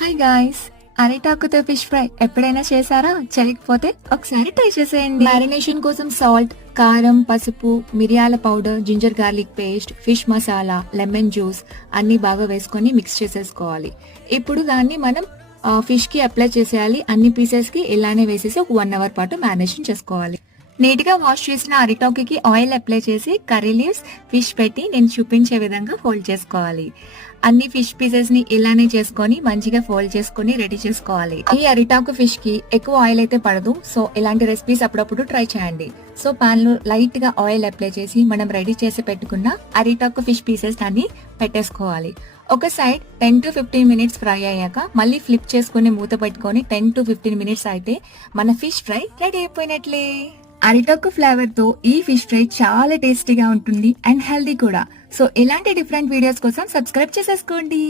Hi guys అరిటాకుతో fish fry ఎప్పుడైనా చేశారా? చేయకపోతే ఒకసారి ట్రై చేసేయండి. మ్యారినేషన్ కోసం సాల్ట్ కారం పసుపు మిరియాల powder ginger garlic paste fish masala lemon juice అన్ని బాగా వేసుకొని మిక్స్ చేసేసుకోవాలి. ఇప్పుడు దాన్ని మనం ఫిష్కి అప్లై చేసేయాలి. అన్ని పీసెస్కి ఇలానే వేసేసి ఒక వన్ అవర్ పాటు మ్యారినేషన్ చేసుకోవాలి. నీట్గా వాష్ చేసిన అరిటాకుకి ఆయిల్ అప్లై చేసి కర్రీ లీవ్స్ ఫిష్ పెట్టి నేను చూపించే విధంగా ఫోల్డ్ చేసుకోవాలి. అన్ని ఫిష్ పీసెస్ని ఇలానే చేసుకొని మంచిగా ఫోల్డ్ చేసుకొని రెడీ చేసుకోవాలి. ఈ అరిటాకు ఫిష్కి ఎక్కువ ఆయిల్ అయితే పడదు. సో ఇలాంటి రెసిపీస్ అప్పుడప్పుడు ట్రై చేయండి. సో పాన్లో లైట్గా ఆయిల్ అప్లై చేసి మనం రెడీ చేసి పెట్టుకున్న అరిటాకు ఫిష్ పీసెస్ అన్ని పెట్టేసుకోవాలి. ఒక side ten to fifteen minutes fry అయ్యాక మళ్ళీ ఫ్లిప్ చేసుకుని మూత పెట్టుకొని టెన్ టు ఫిఫ్టీన్ మినిట్స్ అయితే మన ఫిష్ ఫ్రై రెడీ అయిపోయినట్లే. అరిటాకు ఫ్లేవర్తో ఈ ఫిష్ ఫ్రై చాలా టేస్టీగా ఉంటుంది అండ్ హెల్దీ కూడా. సో ఇలాంటి డిఫరెంట్ వీడియోస్ కోసం సబ్స్క్రైబ్ చేసేసుకోండి.